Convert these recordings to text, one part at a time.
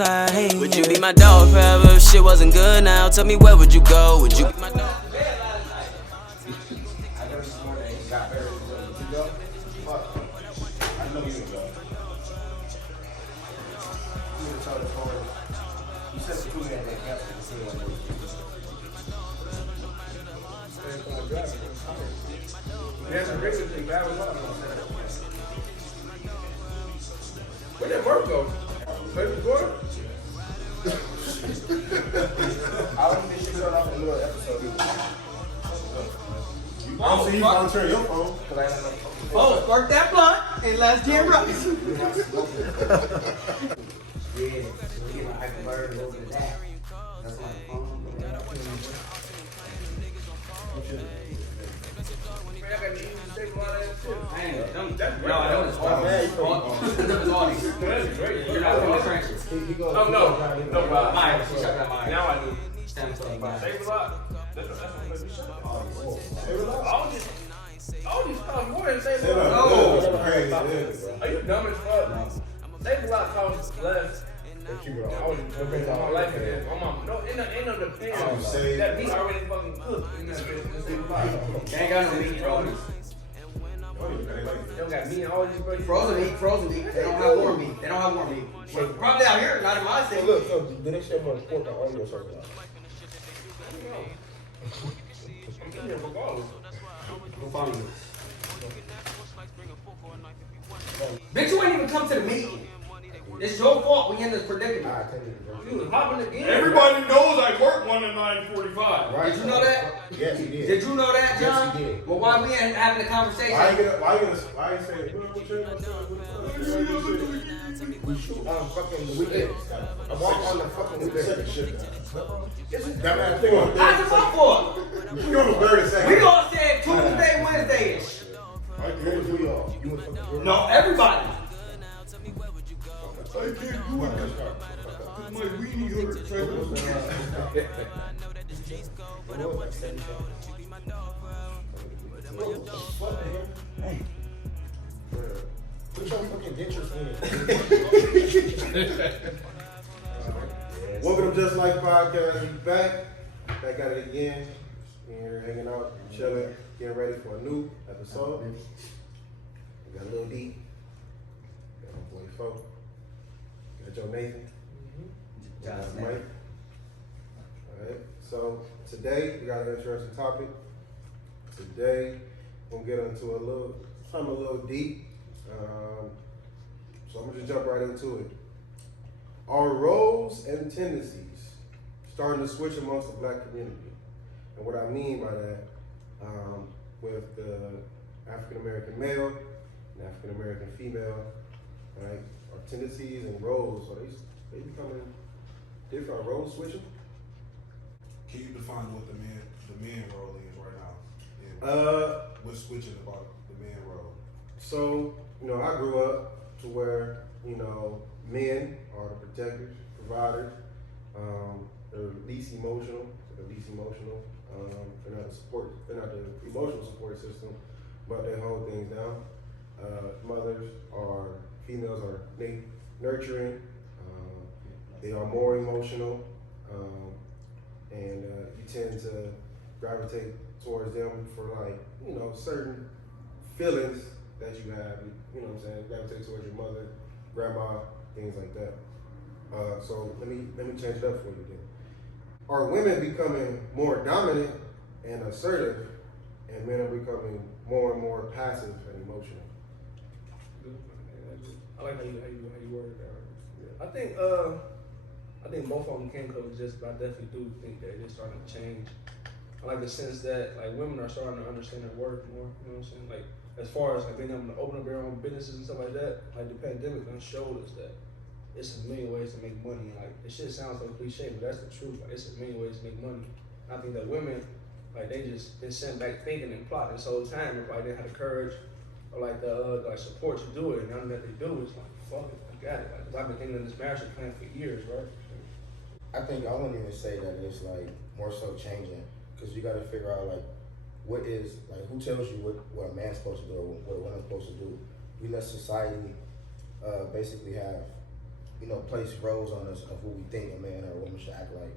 I hate. Would you be my dog forever if shit wasn't good now? Tell me where would you go? Would you be my dog? Where did Mark go? Where did he go? I don't think she showed up in the middle of the episode. I don't see you volunteering your phone. Oh, spark that blunt and let's get right. Yeah, we get my hyperbird over to that. That's my phone. Now I do. Save a lot. All these cost more than Save a Lot. No. Are you dumb as fuck? Save a Lot costs less. I was like it. No, ain't no depends. That meat already fucking cooked. They ain't got no meat rolls. They don't got meat in all these burgers. Frozen meat. They don't have warm meat. Probably out here, not in my state. Look, so do they share more pork on all your circles? I'm getting here regardless. Bitch, you ain't even come to the meeting. It's your fault we in this predicament. You was hopping again. Everybody knows I work 1 to 9:45. Right. Did you know that? Yes, he did. Did you know that, John? Yes, he did. Well, why we ain't having a conversation? Why you say On fucking the weekend. I'm walking on the fucking weekend. That man thing on I just up for it. You on the 30 We all said Tuesday, Wednesday-ish. No, everybody. I can't do it. My weenie hurts. Hey. Put your fucking dentures in it. Welcome to Just Like Podcast. We back at it again. We're hanging out, chilling, getting ready for a new episode. We got Lil D. Got my boy Foefoe. Got Joe Nathan. Got Mike. Alright, so today we got an interesting topic. Today we're gonna get into something a little deep. So I'm gonna just jump right into it. Are roles and tendencies starting to switch amongst the black community? And what I mean by that, with the African American male and African American female, right? Our tendencies and roles, are they becoming different? Are roles switching? Can you define what the man role is right now? What's switching about the man role? So, I grew up to where, men are the protectors, providers. They're least emotional. They're not the emotional support system, but they hold things down. Females are nurturing. They are more emotional, and you tend to gravitate towards them for certain feelings that you have. You know what I'm saying? Gravitate towards your mother, grandma, things like that. So let me change it up for you then. Are women becoming more dominant and assertive, and men are becoming more and more passive and emotional? I like how you worded that. I think both of them can coexist, but I definitely do think that it's starting to change. I like the sense that women are starting to understand their worth more. You know what I'm saying? As far as being able to open up their own businesses and stuff like that. The pandemic done showed us that it's a million ways to make money. This shit sounds so cliche, but that's the truth. It's a million ways to make money. I think that women, they just been sent back thinking and plotting this whole time. If they had the courage or the support to do it, and none that they do, it's fuck it, I got it. Cause I've been thinking of this master plan for years, right? I think I wouldn't even say that it's more so changing, because you got to figure out what is who tells you what a man's supposed to do or what a woman's supposed to do. We let society basically have place roles on us of what we think a man or a woman should act like.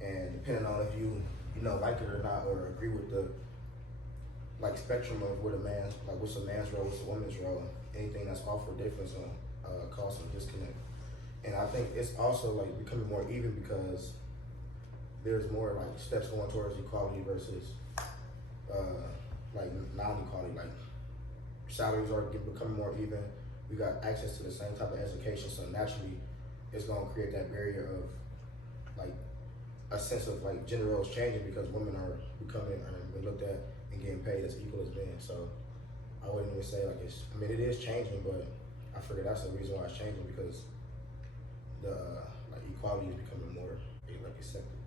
And depending on if you like it or not, or agree with the spectrum of what what's a man's role, what's a woman's role, anything that's off or different is gonna cause some disconnect. And I think it's also like becoming more even because there's more like steps going towards equality versus like non-equality. Like salaries are becoming more even. We got access to the same type of education, so naturally it's gonna create that barrier of like a sense of like gender roles changing because women are becoming been looked at and getting paid as equal as men. So I wouldn't even say like it is changing, but I figure that's the reason why it's changing because the like equality is becoming more like accepted.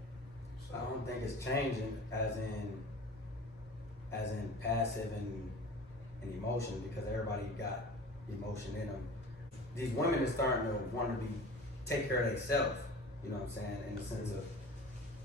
So I don't think it's changing as in passive and emotion because everybody got emotion in them. These women are starting to want to take care of themselves. You know what I'm saying? In the sense of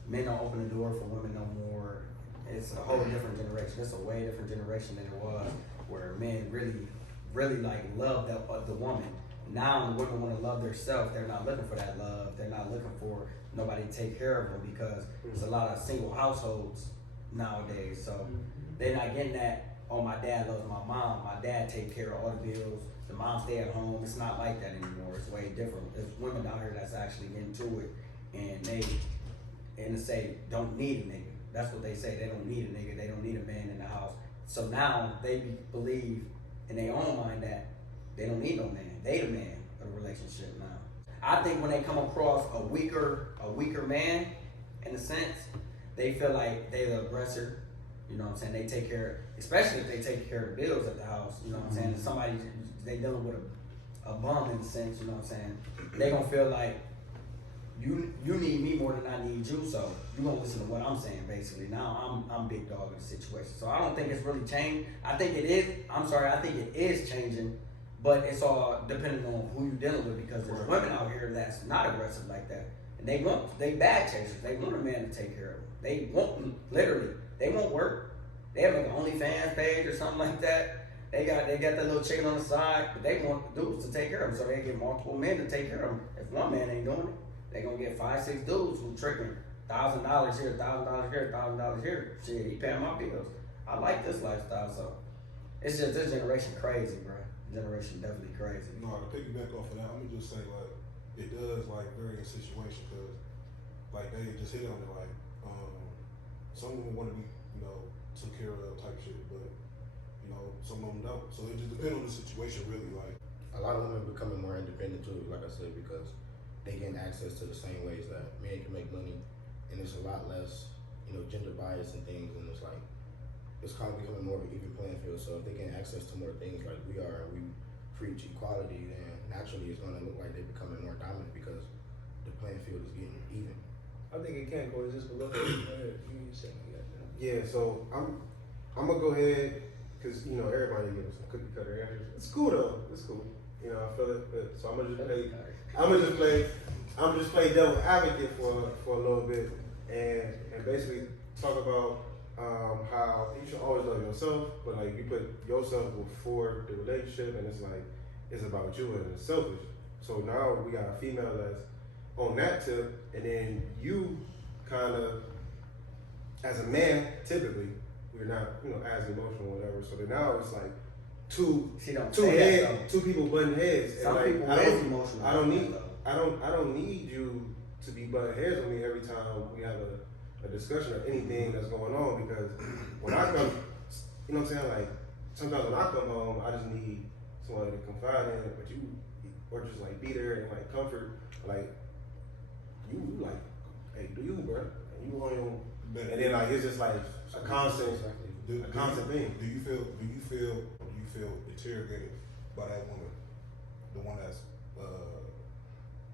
men don't open the door for women no more. It's a whole different generation. It's a way different generation than it was, where men really like love the woman. Now the women want to love themselves. They're not looking for that love. They're not looking for nobody to take care of them because there's a lot of single households nowadays. So they're not getting that. Oh, my dad loves my mom. My dad take care of all the bills. The mom stay at home. It's not like that anymore. It's way different. There's women out here that's actually getting to it, and they say don't need a nigga. That's what they say. They don't need a nigga. They don't need a man in the house. So now they believe in their own mind that they don't need no man. They the man of the relationship now. I think when they come across a weaker man, in a sense, they feel like they're the aggressor. You know what I'm saying? They take care, especially if they take care of the bills at the house. You know what I'm saying? If somebody, they dealing with a bum in a sense. You know what I'm saying? They gonna feel like you need me more than I need you, so you gonna listen to what I'm saying. Basically, now I'm big dog in the situation. So I don't think it's really changed. I think it is. I think it is changing, but it's all depending on who you're dealing with because there's women out here that's not aggressive like that, and they bag chasers. They want a man to take care of them. They won't work. They have like an OnlyFans page or something like that. They got that little chicken on the side, but they want dudes to take care of them, so they get multiple men to take care of them. If one man ain't doing it, they gonna get 5-6 dudes who tricking $1,000 here, $1,000 here, $1,000 here. Shit, he paying my bills. I like this lifestyle, so it's just this generation crazy, bro. Generation definitely crazy. No, to piggyback off of that, I'm gonna just say like it does like vary in situation because like they just hit on it like some women want to be took care of type shit, but some of them don't. So it just depends on the situation really. Like a lot of women becoming more independent too, like I said, because they getting access to the same ways that men can make money, and it's a lot less gender bias and things, and it's like it's kind of becoming more of an even playing field. So if they get access to more things like we are, we preach equality, then naturally it's going to look like they're becoming more dominant because the playing field is getting even. I think it can coexist with love. Yeah, so I'm gonna go ahead because everybody gives some cookie cutter answers. It's cool though. It's cool. I feel it. But, so I'm gonna just play devil advocate for a little bit and basically talk about how you should always love yourself, but like you put yourself before the relationship, and it's like it's about you and it's selfish. So now we got a female that's on that tip, and then you kind of, as a man, typically we're not as emotional or whatever. So then now it's like two people butting heads. Some and like, people is emotional. I don't need you to be butting heads with me every time we have a discussion or anything that's going on, because when I come, what I'm saying, like sometimes when I come home, I just need somebody to confide in, but you, or just like be there and like comfort, like you like, hey, do you, bro? And you on your, and then like it's just like a constant thing. Do you feel interrogated by that woman, the one that's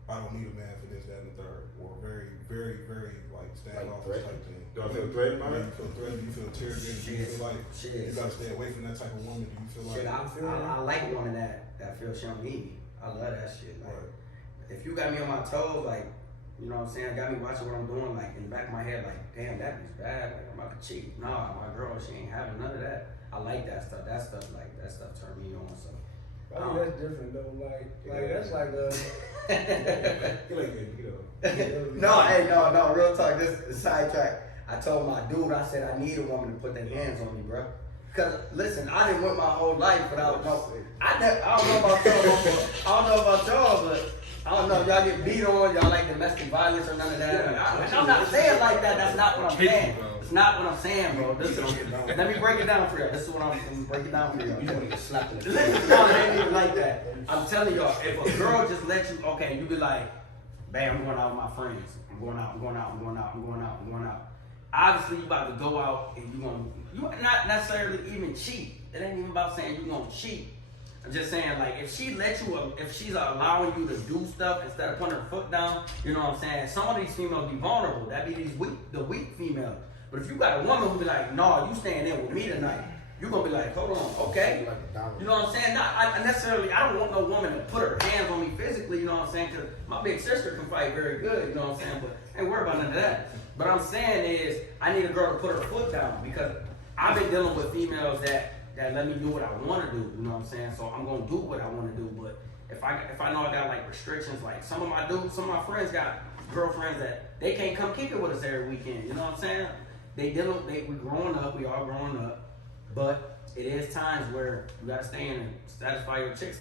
I don't need a man for this, that, and the third, or very, very, very like standoffish type thing? Do I feel threatened by it? Do you feel threatened? Do you feel interrogated? Do you feel like you gotta stay away from that type of woman? Do you feel like I like a woman that feels she don't need me. I love that shit. Like, right. If you got me on my toes, like, you know what I'm saying, got me watching what I'm doing, like in the back of my head, like, damn, that is bad. Like I'm about to cheat. Nah, my girl, she ain't having none of that. I like that stuff. That stuff turned me on. So I think that's different though. Like that's like No, real talk. This is sidetrack. I told my dude, I said I need a woman to put their hands on me, bro. Cause listen, I didn't went my whole life without no. I don't know about y'all, but I don't know if y'all get beat on, y'all like domestic violence or none of that. I'm not saying like that. That's not what I'm saying. It's not what I'm saying, bro. Let me break it down for y'all. This is what I'm gonna break it down for y'all. You want to get slapped in the face. Listen, no, it ain't even like that. I'm telling y'all, if a girl just lets you, okay, you be like, babe, I'm going out with my friends. I'm going out. Obviously, you about to go out and you not necessarily even cheat. It ain't even about saying you gonna cheat. I'm just saying, like, if she lets you, if she's allowing you to do stuff instead of putting her foot down, you know what I'm saying? Some of these females be vulnerable. That be the weak females. But if you got a woman who be like, no, you staying in with me tonight, you're gonna be like, hold on, okay. You know what I'm saying? I don't want no woman to put her hands on me physically, you know what I'm saying? Because my big sister can fight very good, you know what I'm saying? But ain't worry about none of that. But I'm saying is, I need a girl to put her foot down because I've been dealing with females that let me do what I want to do, you know what I'm saying? So I'm gonna do what I want to do. But if I know I got like restrictions, like some of my friends got girlfriends that they can't come kick it with us every weekend, you know what I'm saying? We all growing up, but it is times where you gotta stay in and satisfy your chicks.